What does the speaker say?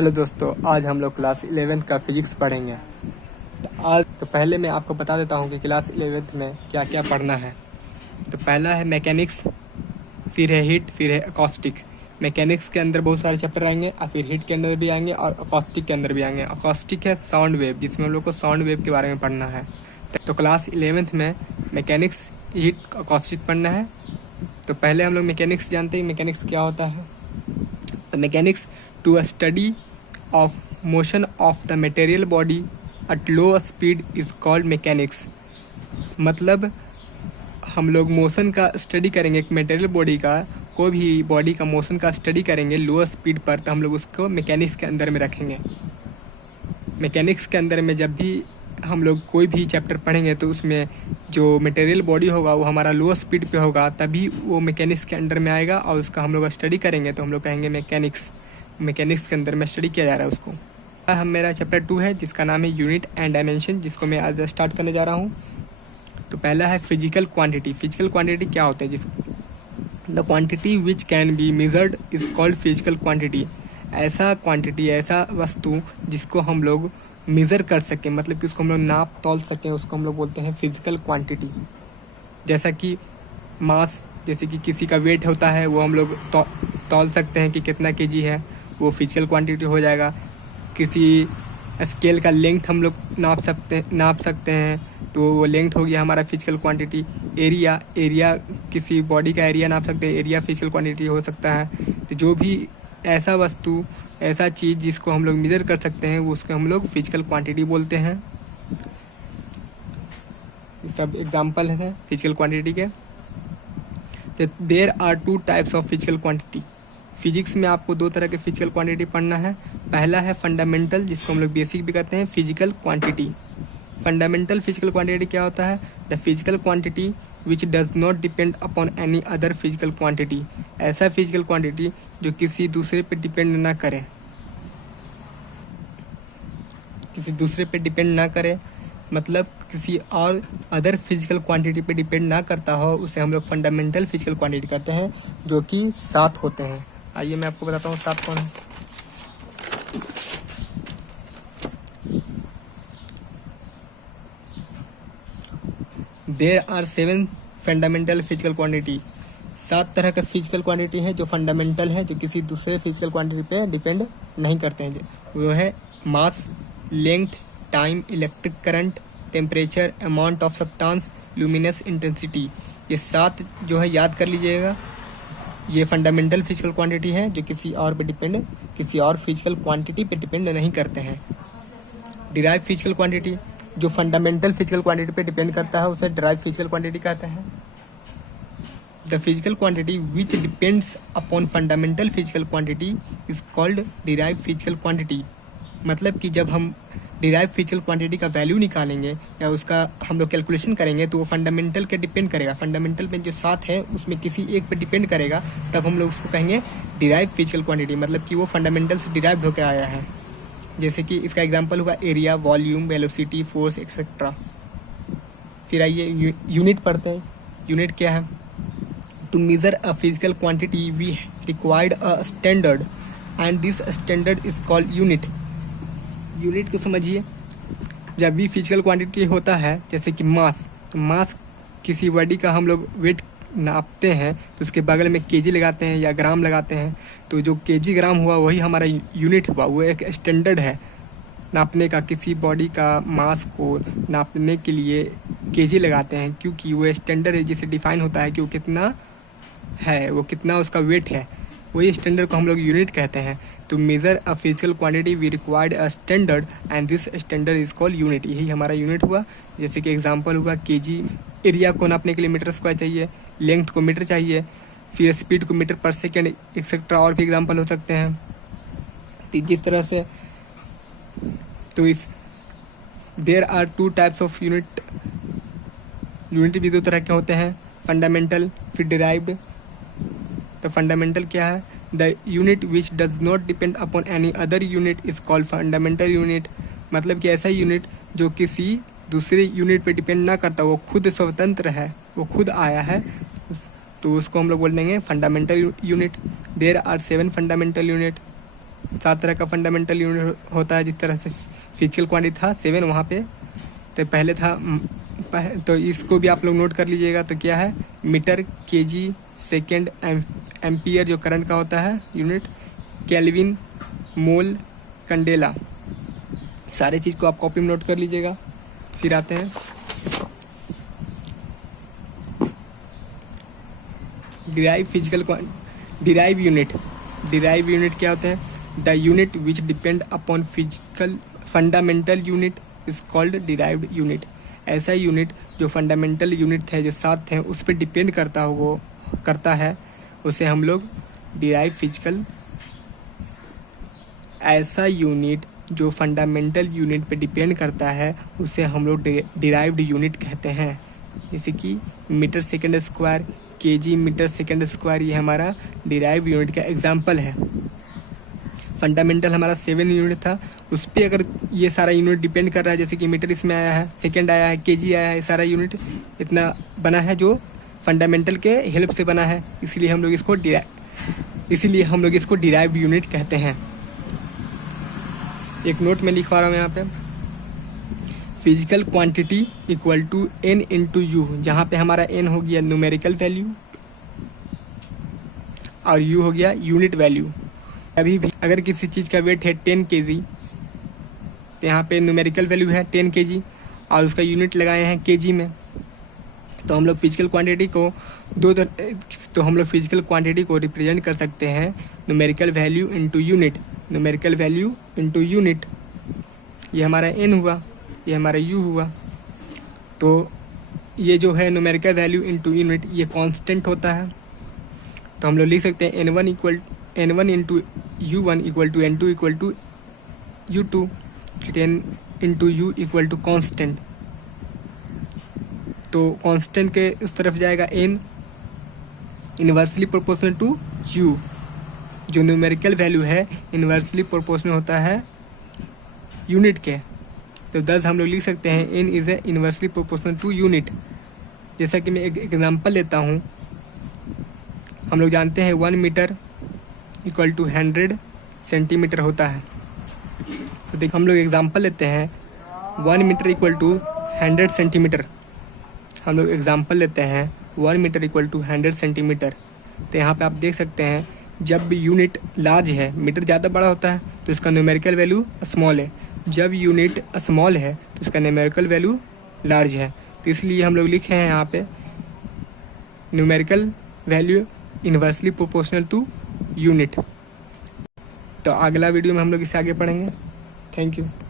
Hello दोस्तों, आज हम लोग क्लास 11th का फिजिक्स पढ़ेंगे। तो पहले मैं आपको बता देता हूँ कि क्लास 11th में क्या क्या पढ़ना है। तो पहला है मैकेनिक्स, फिर है हीट, फिर है अकॉस्टिक। मैकेनिक्स के अंदर बहुत सारे चैप्टर आएंगे और फिर हीट के अंदर भी आएंगे और अकॉस्टिक के अंदर भी आएंगे। अकॉस्टिक है साउंड वेव, जिसमें हम लोग को साउंड वेव के बारे में पढ़ना है। तो क्लास 11th में मैकेनिक्स, हीट, अकॉस्टिक पढ़ना है। तो पहले हम लोग मैकेनिक्स जानते हैं, मैकेनिक्स क्या होता है। तो mechanics to study of motion of the material body at low speed is called mechanics। मतलब हम लोग मोशन का स्टडी करेंगे, एक मटेरियल बॉडी का, कोई भी बॉडी का मोशन का स्टडी करेंगे लो स्पीड पर, तो हम लोग उसको मैकेनिक्स के अंदर में रखेंगे। मैकेनिक्स के अंदर में जब भी हम लोग कोई भी चैप्टर पढ़ेंगे तो उसमें जो मटेरियल बॉडी होगा वो हमारा लो स्पीड पे होगा, तभी वो मैकेनिक्स के अंडर में आएगा और उसका हम लोग स्टडी करेंगे तो हम लोग कहेंगे मैकेनिक्स। मैकेनिक्स के अंदर में स्टडी किया जा रहा है उसको। हम मेरा चैप्टर 2 है जिसका नाम है यूनिट एंड डायमेंशन, जिसको मैं आज स्टार्ट करने जा रहा हूँ। तो पहला है फिजिकल क्वांटिटी। फिजिकल क्वांटिटी क्या होता है? The quantity which can be measured is called physical quantity. ऐसा क्वांटिटी, ऐसा वस्तु जिसको हम लोग मेज़र कर सकें, मतलब कि उसको हम लोग नाप तौल सकें, उसको हम लोग बोलते हैं फिजिकल क्वांटिटी। जैसा कि मास, जैसे कि किसी का वेट होता है वो हम लोग तौल सकते हैं कि कितना केजी है, वो फिजिकल क्वांटिटी हो जाएगा। किसी स्केल का लेंथ हम लोग नाप सकते हैं तो वो लेंथ हो गया हमारा फिजिकल क्वांटिटी। एरिया किसी बॉडी का एरिया नाप सकते हैं, एरिया फिजिकल क्वांटिटी हो सकता है। तो जो भी ऐसा वस्तु, ऐसा चीज़ जिसको हम लोग मेजर कर सकते हैं वो उसको हम लोग फिजिकल क्वांटिटी बोलते हैं। ये सब एग्जाम्पल हैं फिजिकल क्वांटिटी के। There are 2 types of physical quantity. Physics में आपको 2 तरह के फिजिकल क्वांटिटी पढ़ना है। पहला है फंडामेंटल, जिसको हम लोग बेसिक भी कहते हैं, physical quantity. Fundamental physical quantity क्या होता है? The physical quantity which does not depend upon any other physical quantity. ऐसा फिजिकल क्वांटिटी जो किसी दूसरे पे डिपेंड ना करे, किसी दूसरे पे डिपेंड ना करे, मतलब किसी और अदर फिजिकल क्वांटिटी पे डिपेंड ना करता हो, उसे हम लोग फंडामेंटल फिजिकल क्वांटिटी कहते हैं, जो कि 7 होते हैं। आइए मैं आपको बताता हूँ 7 कौन है। There are 7 fundamental physical quantity. 7 तरह का फिजिकल क्वांटिटी है जो फंडामेंटल है, जो किसी दूसरे फिजिकल क्वांटिटी पे डिपेंड नहीं करते हैं। वो है mass, length, time, electric current, temperature, amount of substance, luminous intensity. ये 7 जो है याद कर लीजिएगा। ये फंडामेंटल फिजिकल क्वांटिटी है जो किसी और फिजिकल क्वांटिटी पे डिपेंड नहीं करते हैं। डिराइव फिजिकल क्वांटिटी, जो फंडामेंटल फिजिकल क्वांटिटी पे डिपेंड करता है उसे डिराइव फिजिकल क्वांटिटी कहते हैं। The physical quantity which depends upon fundamental physical quantity is called derive physical quantity. मतलब कि जब हम डिराइव फिजिकल क्वांटिटी का वैल्यू निकालेंगे या उसका हम लोग कैलकुलेशन करेंगे तो वो फंडामेंटल के डिपेंड करेगा। फंडामेंटल में जो 7 है उसमें किसी एक पे डिपेंड करेगा, तब हम लोग उसको कहेंगे डिराइव फिजिकल क्वांटिटी, मतलब कि वो फंडामेंटल से डिराइव होकर आया है। जैसे कि इसका एग्जांपल होगा area, volume, velocity, force etcetera. फिर आइए यूनिट पढ़ते हैं। यूनिट क्या है? To measure a physical quantity we required a standard and this standard is called unit. Unit को समझिए। जब भी फिजिकल क्वांटिटी होता है, जैसे कि मास, तो मास किसी बॉडी का हम लोग वेट नापते हैं तो उसके बगल में केजी लगाते हैं या ग्राम लगाते हैं। तो जो केजी ग्राम हुआ वही हमारा यूनिट हुआ। वो एक स्टैंडर्ड है नापने का। किसी बॉडी का मास को नापने के लिए केजी लगाते हैं, क्योंकि वो स्टैंडर्ड है जिससे डिफाइन होता है कि वो कितना है, वो कितना उसका वेट है। वही स्टैंडर्ड को हम लोग यूनिट कहते हैं। तो measure a physical quantity we required a standard and this standard is called unit. यही हमारा यूनिट हुआ। जैसे कि एग्जांपल हुआ केजी। एरिया को नापने के लिए मीटर स्क्वायर चाहिए, लेंथ को मीटर चाहिए, फिर स्पीड को मीटर पर सेकेंड एक्सेट्रा, और भी एग्जाम्पल हो सकते हैं। तो जिस तरह से तो इस there are 2 types of unit. Unit भी 2 तरह के होते हैं, फंडामेंटल फिर डिराइव्ड। तो फंडामेंटल क्या है? The unit which does not depend upon any other unit is called fundamental unit. मतलब कि ऐसा यूनिट जो किसी दूसरे यूनिट पे डिपेंड ना करता, वो खुद स्वतंत्र है, वो खुद आया है, तो उसको हम लोग बोल देंगे fundamental unit. There are 7 fundamental unit. 7 तरह का फंडामेंटल यूनिट होता है। जिस तरह से फिजिकल क्वांटिटी था 7 वहाँ पे तो पहले था, तो इसको भी आप लोग नोट कर लीजिएगा। तो क्या है, मीटर, केजी, सेकेंड, एम्पियर जो करंट का होता है यूनिट, केल्विन, मोल, कंडेला, सारे चीज़ को आप कॉपी में नोट कर लीजिएगा। फिर आते हैं डिराइव यूनिट। डिराइव यूनिट क्या होते हैं, the unit which depend upon physical fundamental unit is called derived unit. ऐसा यूनिट जो फंडामेंटल यूनिट है, जो 7 हैं, उस पर डिपेंड करता है उसे हम लोग डिराइव फिजिकल। ऐसा यूनिट जो फंडामेंटल यूनिट पे डिपेंड करता है उसे हम लोग डिराइव्ड यूनिट कहते हैं। जैसे कि metre second square, KG metre second square, ये हमारा डिराइव यूनिट का एग्जांपल है। फंडामेंटल हमारा 7 यूनिट था, उस पर अगर ये सारा यूनिट डिपेंड कर रहा है, जैसे कि मीटर इसमें आया है, सेकेंड आया है, केजी आया है, सारा यूनिट इतना बना है जो फंडामेंटल के हेल्प से बना है, इसलिए हम लोग इसको डिराइव्ड यूनिट कहते हैं। एक नोट में लिखवा रहा हूँ यहाँ पे, physical quantity equal to n into U, जहाँ पे हमारा n हो गया न्यूमेरिकल वैल्यू और u हो गया यूनिट वैल्यू। अभी भी अगर किसी चीज़ का वेट है 10 kg, तो यहाँ पे न्यूमेरिकल वैल्यू है 10 kg और उसका यूनिट लगाए हैं kg में, तो हम लोग फिजिकल क्वांटिटी को रिप्रेजेंट कर सकते हैं numerical value into unit. Numerical value into unit, ये हमारा n हुआ, ये हमारा u हुआ। तो ये जो है न्यूमेरिकल वैल्यू इंटू यूनिट, ये कांस्टेंट होता है। तो हम लोग लिख सकते हैं n1 into u1 equal to n2 equal to u2, 10 into u equal to constant. तो कांस्टेंट के उस तरफ जाएगा n inversely proportional to u। जो न्यूमेरिकल वैल्यू है इन्वर्सली प्रोपोर्शनल होता है यूनिट के। तो 10 हम लोग लिख सकते हैं n is a inversely proportional to unit. जैसा कि मैं एक एग्जांपल लेता हूँ, हम लोग जानते हैं 1 मीटर इक्वल टू 100 सेंटीमीटर होता है। तो देख हम लोग एग्जांपल लेते हैं 1 मीटर इक्वल टू 100 सेंटीमीटर। हम लोग एग्जांपल लेते हैं 1 मीटर इक्वल टू 100 सेंटीमीटर। तो यहाँ पे आप देख सकते हैं जब भी यूनिट लार्ज है, मीटर ज़्यादा बड़ा होता है तो इसका न्यूमेरिकल वैल्यू स्मॉल है, जब यूनिट स्मॉल है तो इसका न्यूमेरिकल वैल्यू लार्ज है। तो इसलिए हम लोग लिखे हैं यहाँ पे numerical value inversely proportional to unit. तो अगला वीडियो में हम लोग इससे आगे पढ़ेंगे। Thank you.